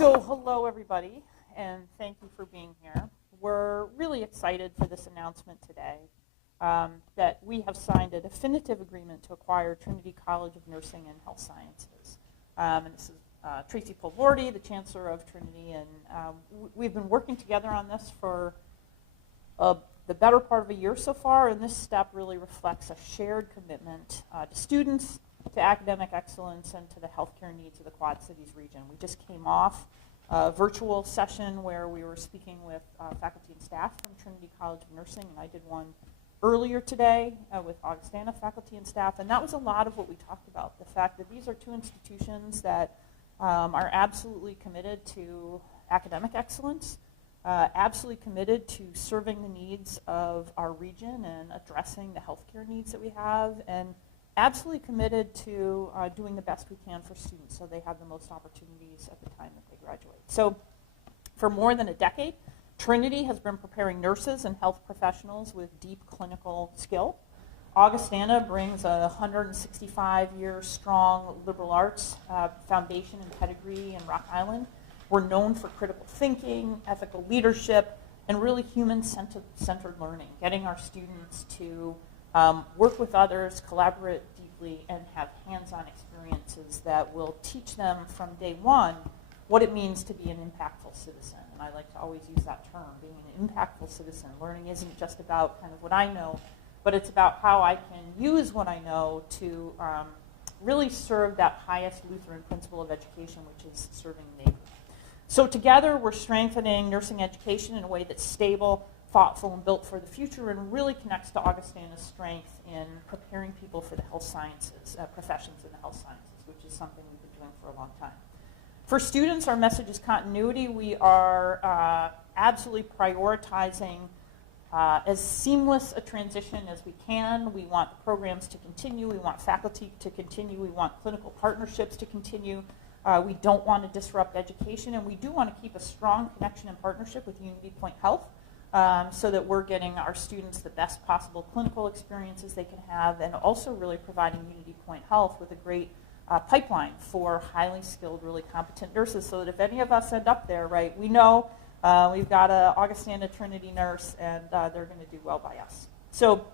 So hello everybody, and thank you for being here. We're really excited for this announcement today that we have signed a definitive agreement to acquire Trinity College of Nursing and Health Sciences. And this is Tracy Polvordi, the Chancellor of Trinity, and we've been working together on this for the better part of a year so far, and this step really reflects a shared commitment to students, to academic excellence, and to the healthcare needs of the Quad Cities region. We just came off a virtual session where we were speaking with faculty and staff from Trinity College of Nursing, and I did one earlier today with Augustana faculty and staff, and that was a lot of what we talked about, the fact that these are two institutions that are absolutely committed to academic excellence, absolutely committed to serving the needs of our region and addressing the healthcare needs that we have, and absolutely committed to doing the best we can for students so they have the most opportunities at the time that they graduate. So for more than a decade, Trinity has been preparing nurses and health professionals with deep clinical skill. Augustana brings a 165-year strong liberal arts foundation and pedigree in Rock Island. We're known for critical thinking, ethical leadership, and really human-centered learning, getting our students to work with others, collaborate deeply, and have hands-on experiences that will teach them from day one what it means to be an impactful citizen. And I like to always use that term, being an impactful citizen. Learning isn't just about kind of what I know, but it's about how I can use what I know to really serve that highest Lutheran principle of education, which is serving the neighbor. So together, we're strengthening nursing education in a way that's stable, thoughtful, and built for the future, and really connects to Augustana's strength in preparing people for the health sciences, professions in the health sciences, which is something we've been doing for a long time. For students, our message is continuity. We are absolutely prioritizing as seamless a transition as we can. We want the programs to continue. We want faculty to continue. We want clinical partnerships to continue. We don't want to disrupt education, and we do want to keep a strong connection and partnership with Unity Point Health, so that we're getting our students the best possible clinical experiences they can have, and also really providing Unity Point Health with a great pipeline for highly skilled, really competent nurses, so that if any of us end up there, right, we know we've got an Augustana Trinity nurse, and they're going to do well by us. So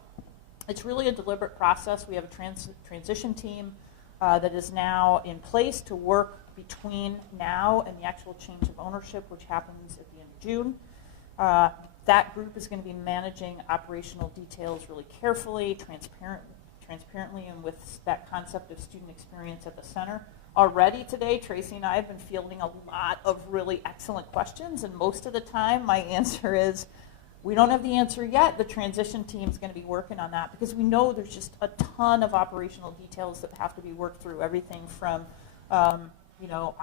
it's really a deliberate process. We have a transition team that is now in place to work between now and the actual change of ownership, which happens at the end of June. That group is going to be managing operational details really carefully, transparently, and with that concept of student experience at the center. Already today, Tracy and I have been fielding a lot of really excellent questions, and most of the time my answer is, we don't have the answer yet. The transition team is going to be working on that because we know there's just a ton of operational details that have to be worked through, everything from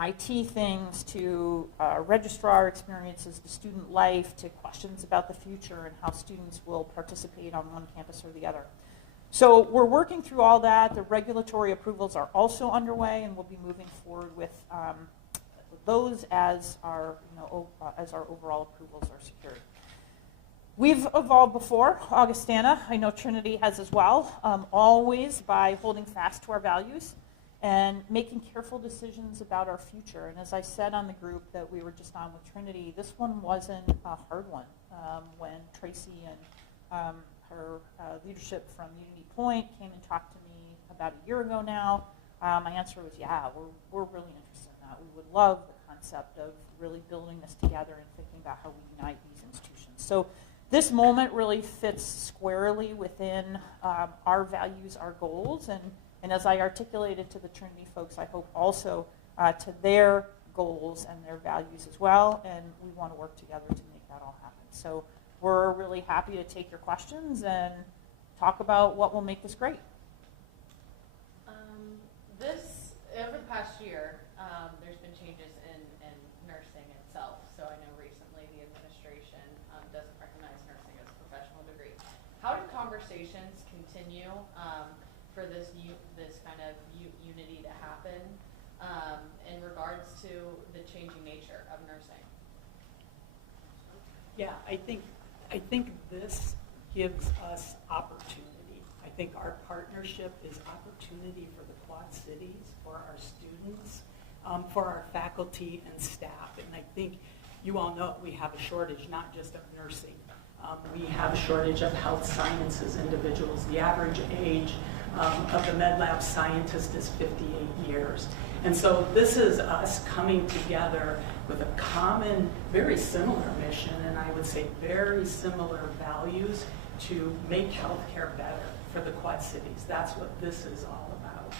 IT things to registrar experiences to student life to questions about the future and how students will participate on one campus or the other. So we're working through all that. The regulatory approvals are also underway, and we'll be moving forward with those as our overall approvals are secured. We've evolved before, Augustana. I know Trinity has as well, always by holding fast to our values and making careful decisions about our future. And as I said on the group that we were just on with Trinity, this one wasn't a hard one. When Tracy and her leadership from Unity Point came and talked to me about a year ago now, my answer was, yeah, we're really interested in that. We would love the concept of really building this together and thinking about how we unite these institutions. So this moment really fits squarely within our values, our goals, and as I articulated to the Trinity folks, I hope also to their goals and their values as well, and we want to work together to make that all happen. So we're really happy to take your questions and talk about what will make this great. Over the past year, there's been changes in nursing itself. So I know recently the administration doesn't recognize nursing as a professional degree. How do conversations continue for this kind of unity to happen in regards to the changing nature of nursing? Yeah, I think this gives us opportunity. I think our partnership is opportunity for the Quad Cities, for our students, for our faculty and staff. And I think you all know we have a shortage, not just of nursing. We have a shortage of health sciences individuals. The average age of the med lab scientist is 58 years. And so this is us coming together with a common, very similar mission, and I would say very similar values to make healthcare better for the Quad Cities. That's what this is all about.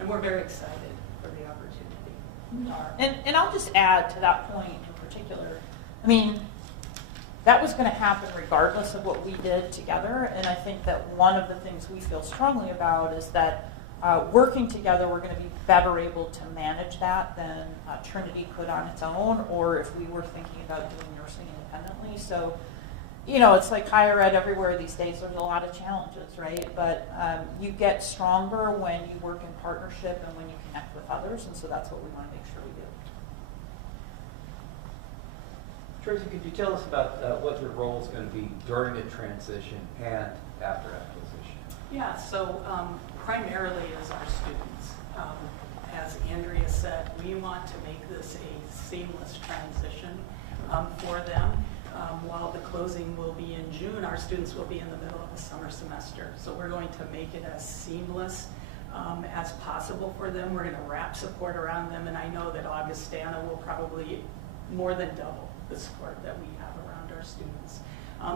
And we're very excited for the opportunity. And I'll just add to that point in particular. I mean, that was going to happen regardless of what we did together. And I think that one of the things we feel strongly about is that working together, we're going to be better able to manage that than Trinity could on its own, or if we were thinking about doing nursing independently. So, you know, it's like higher ed everywhere these days. There's a lot of challenges, right? But you get stronger when you work in partnership and when you connect with others. And so that's what we want to make sure we do. Tracy, could you tell us about what your role is going to be during the transition and after acquisition? Yeah, so primarily as our students. As Andrea said, we want to make this a seamless transition for them. While the closing will be in June, our students will be in the middle of the summer semester. So we're going to make it as seamless as possible for them. We're going to wrap support around them, and I know that Augustana will probably more than double the support that we have around our students.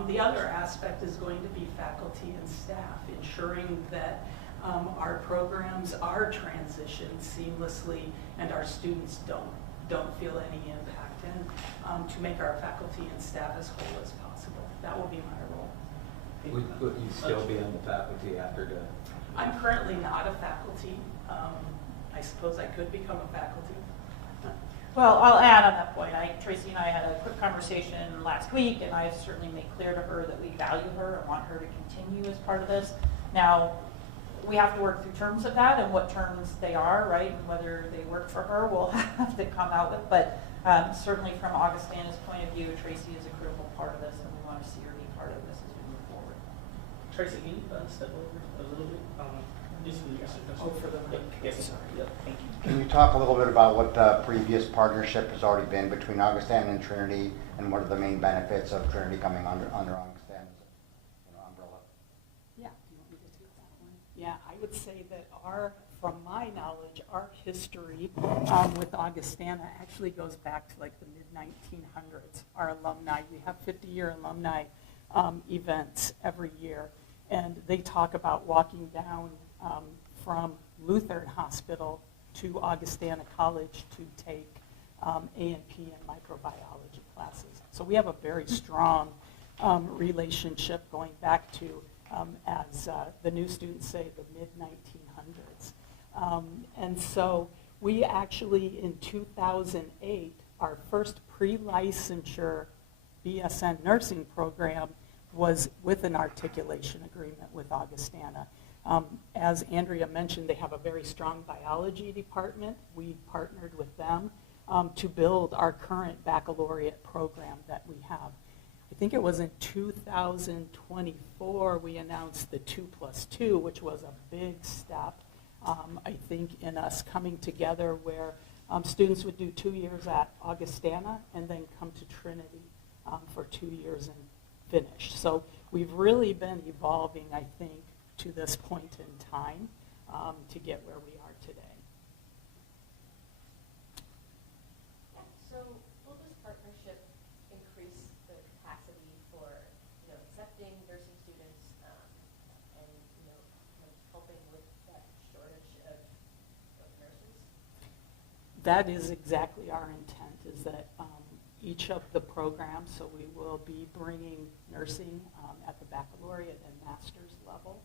The other aspect is going to be faculty and staff, ensuring that our programs are transitioned seamlessly and our students don't feel any impact, and to make our faculty and staff as whole as possible. That will be my role. Would you still be on the faculty after the? I'm currently not a faculty. I suppose I could become a faculty. Well, I'll add on that point. Tracy and I had a quick conversation last week, and I certainly made clear to her that we value her and want her to continue as part of this. Now, we have to work through terms of that and what terms they are, right, and whether they work for her, we'll have to come out with. But certainly from Augustana's point of view, Tracy is a critical part of this, and we want to see her be part of this as we move forward. Tracy, can you step over a little bit? For the mic. Yes, Sorry. yep, thank you. Can you talk a little bit about what the previous partnership has already been between Augustana and Trinity, and what are the main benefits of Trinity coming under Augustana's umbrella? Yeah, do you want me to take that one? Yeah, I would say that from my knowledge, our history with Augustana actually goes back to like the mid-1900s. Our alumni, we have 50-year alumni events every year, and they talk about walking down from Lutheran Hospital to Augustana College to take A&P and microbiology classes. So we have a very strong relationship going back to, as the new students say, the mid-1900s. And so we actually, in 2008, our first pre-licensure BSN nursing program was with an articulation agreement with Augustana. As Andrea mentioned, they have a very strong biology department. We partnered with them to build our current baccalaureate program that we have. I think it was in 2024 we announced the 2+2, which was a big step, I think, in us coming together where students would do 2 years at Augustana and then come to Trinity for 2 years and finish. So we've really been evolving, I think, to this point in time to get where we are today. So will this partnership increase the capacity for, accepting nursing students and, kind of helping with that shortage of nurses? That is exactly our intent, is that each of the programs, so we will be bringing nursing at the baccalaureate and master's level,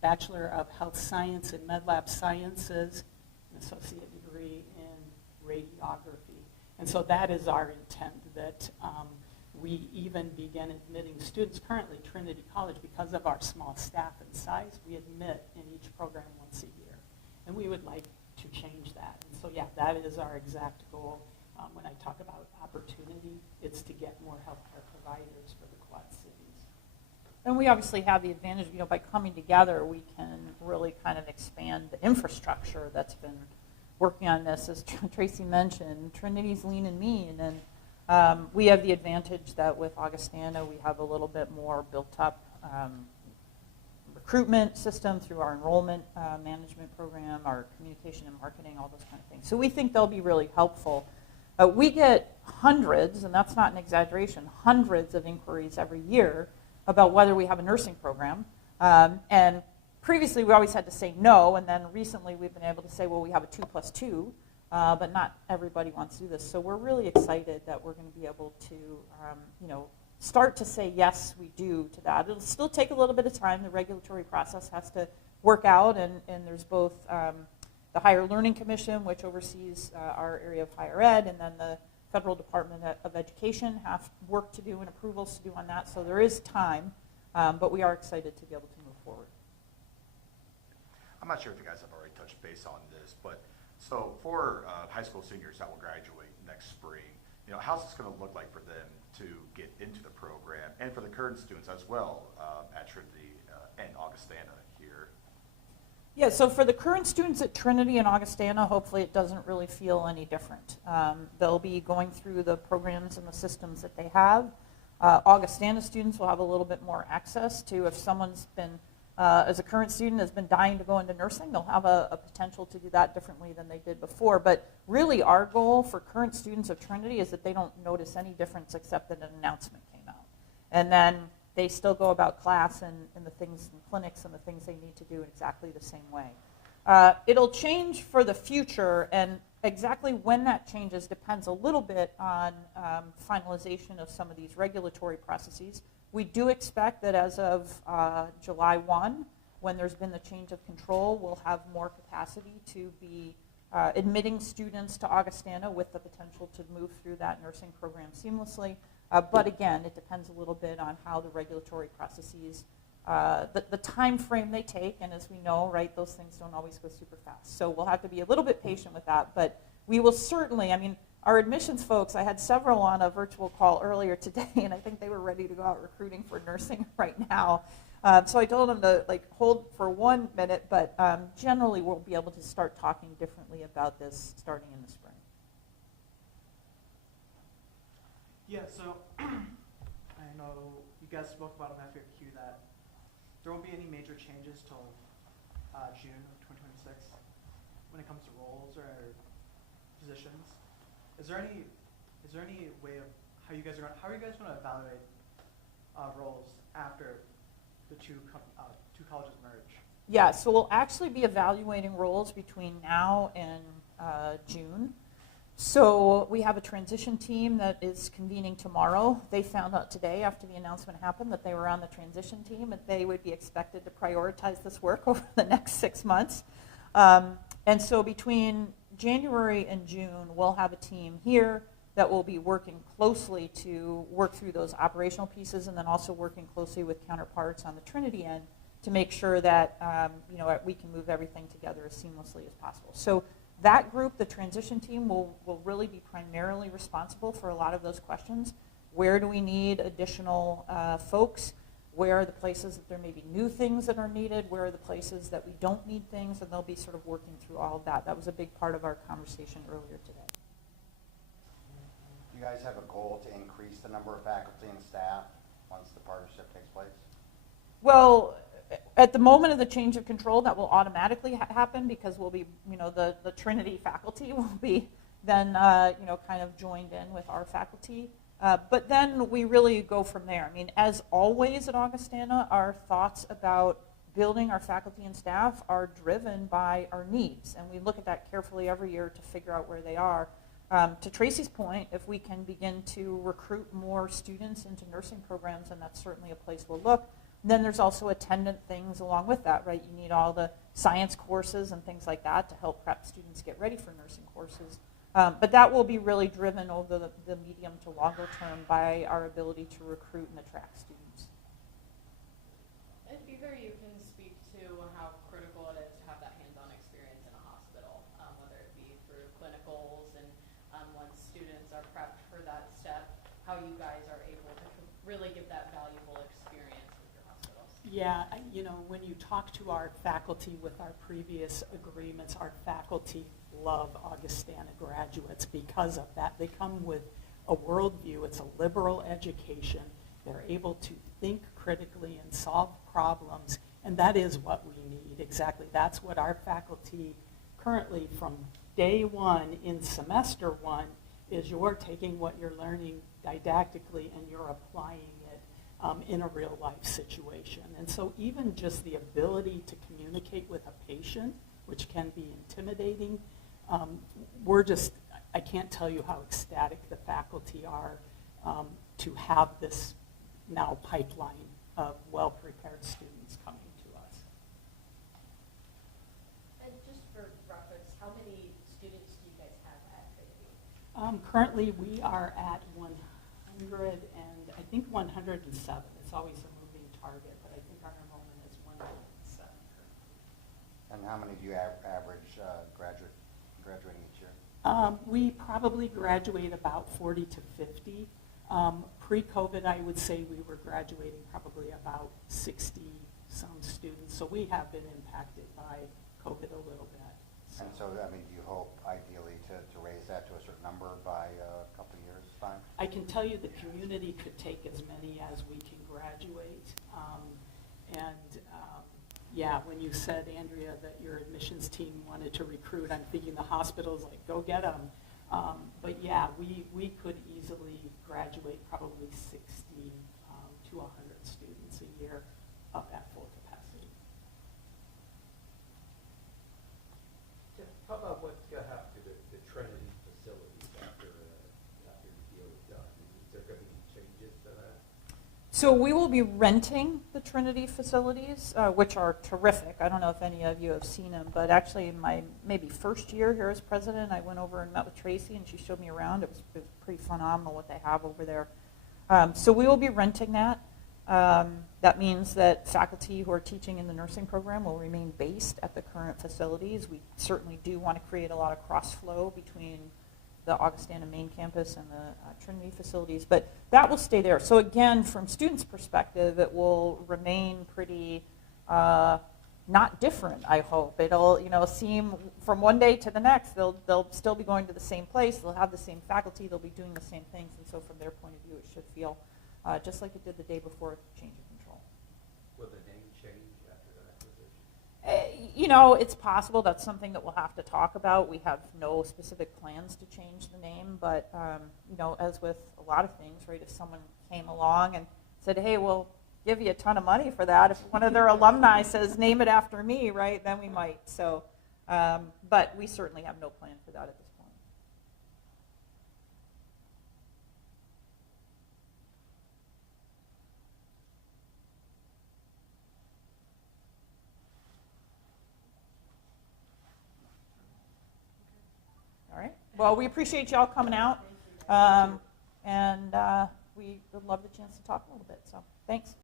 Bachelor of Health Science and Med Lab Sciences, an associate degree in radiography. And so that is our intent, that we even begin admitting students. Currently, Trinity College, because of our small staff and size, we admit in each program once a year. And we would like to change that. And so, yeah, that is our exact goal. When I talk about opportunity, it's to get more healthcare providers for the Quad Cities. And we obviously have the advantage, by coming together, we can really kind of expand the infrastructure that's been working on this, as Tracy mentioned. Trinity's lean and mean, and we have the advantage that with Augustana we have a little bit more built up recruitment system through our enrollment management program, our communication and marketing, all those kind of things. So we think they'll be really helpful. We get hundreds, and that's not an exaggeration, hundreds of inquiries every year about whether we have a nursing program. And previously we always had to say no, and then recently we've been able to say, well, we have a 2+2, but not everybody wants to do this. So we're really excited that we're going to be able to, start to say yes, we do to that. It'll still take a little bit of time. The regulatory process has to work out, and there's both the Higher Learning Commission, which oversees our area of higher ed, and then the Federal Department of Education have work to do and approvals to do on that. So there is time, but we are excited to be able to move forward. I'm not sure if you guys have already touched base on this, but so for high school seniors that will graduate next spring, how's this going to look like for them to get into the program, and for the current students as well at Trinity and Augustana here? Yeah, so for the current students at Trinity and Augustana, hopefully it doesn't really feel any different. They'll be going through the programs and the systems that they have. Augustana students will have a little bit more access to, if someone's been, as a current student, has been dying to go into nursing, they'll have a potential to do that differently than they did before. But really our goal for current students of Trinity is that they don't notice any difference except that an announcement came out. And then they still go about class and the things and clinics and the things they need to do in exactly the same way. It'll change for the future, and exactly when that changes depends a little bit on finalization of some of these regulatory processes. We do expect that as of July 1, when there's been the change of control, we'll have more capacity to be admitting students to Augustana with the potential to move through that nursing program seamlessly. But again, it depends a little bit on how the regulatory processes, the time frame they take, and as we know, right, those things don't always go super fast. So we'll have to be a little bit patient with that, but we will certainly, our admissions folks, I had several on a virtual call earlier today, and I think they were ready to go out recruiting for nursing right now. So I told them to hold for 1 minute, but generally we'll be able to start talking differently about this starting in the spring. Yeah, so I know you guys spoke about in FAQ that there won't be any major changes till June of 2026 when it comes to roles or positions. Is there any way of how are you guys going to evaluate roles after the two colleges merge? Yeah, so we'll actually be evaluating roles between now and June. So we have a transition team that is convening tomorrow. They found out today after the announcement happened that they were on the transition team, and they would be expected to prioritize this work over the next 6 months. And so between January and June, we'll have a team here that will be working closely to work through those operational pieces, and then also working closely with counterparts on the Trinity end to make sure that we can move everything together as seamlessly as possible. So that group, the transition team, will really be primarily responsible for a lot of those questions. Where do we need additional folks? Where are the places that there may be new things that are needed? Where are the places that we don't need things? And they'll be sort of working through all of that. That was a big part of our conversation earlier today. Do you guys have a goal to increase the number of faculty and staff once the partnership takes place? Well, at the moment of the change of control, that will automatically happen because we'll be, the Trinity faculty will be then, kind of joined in with our faculty. But then we really go from there. As always at Augustana, our thoughts about building our faculty and staff are driven by our needs. And we look at that carefully every year to figure out where they are. To Tracy's point, if we can begin to recruit more students into nursing programs, and that's certainly a place we'll look. Then there's also attendant things along with that, right? You need all the science courses and things like that to help prep students get ready for nursing courses. But that will be really driven over the medium to longer term by our ability to recruit and attract students. If either you can speak to how critical it is to have that hands-on experience in a hospital, whether it be through clinicals and once students are prepped for that step, how you guys are able to really give that valuable experience with your hospitals. Yeah, when you talk to our faculty with our previous agreements, our faculty love Augustana graduates because of that. They come with a worldview. It's a liberal education. They're able to think critically and solve problems, and that is what we need. Exactly. That's what our faculty currently from day one in semester one is you're taking what you're learning didactically and you're applying it in a real life situation. And so even just the ability to communicate with a patient, which can be intimidating, I can't tell you how ecstatic the faculty are to have this now pipeline of well-prepared students coming to us. And just for reference, how many students do you guys have at Trinity? Currently, we are at 100 and I think 107. It's always a moving target, but I think our enrollment is 107 currently. And how many do you average graduating each year? We probably graduate about 40 to 50. Pre-COVID, I would say we were graduating probably about 60 some students. So we have been impacted by COVID a little bit. And so, do you hope ideally to raise that to a certain number by a couple of years' time? I can tell you the community could take as many as we can graduate. Yeah, when you said, Andrea, that your admissions team wanted to recruit, I'm thinking the hospital's like, go get them. But yeah, we could easily graduate probably 60 to 100 students a year up at full capacity. How about what's going to happen to the Trinity facilities after the deal is done? Is there going to be changes to that? So we will be renting the Trinity facilities, which are terrific. I don't know if any of you have seen them, but actually in my maybe first year here as president, I went over and met with Tracy, and she showed me around. It was pretty phenomenal what they have over there. So we will be renting that. That means that faculty who are teaching in the nursing program will remain based at the current facilities. We certainly do want to create a lot of cross-flow between the Augustana main campus and the Trinity facilities, but that will stay there. So again, from students' perspective, it will remain pretty not different, I hope. It'll seem from one day to the next, they'll still be going to the same place, they'll have the same faculty, they'll be doing the same things, and so from their point of view, it should feel just like it did the day before change of control. Will the name change after the acquisition? It's possible. That's something that we'll have to talk about. We have no specific plans to change the name, but as with a lot of things, right? If someone came along and said, "Hey, we'll give you a ton of money for that," if one of their alumni says, "Name it after me," right? Then we might. So, but we certainly have no plan for that at this point. All right. Well, we appreciate y'all coming out, and we would love the chance to talk a little bit. So, thanks.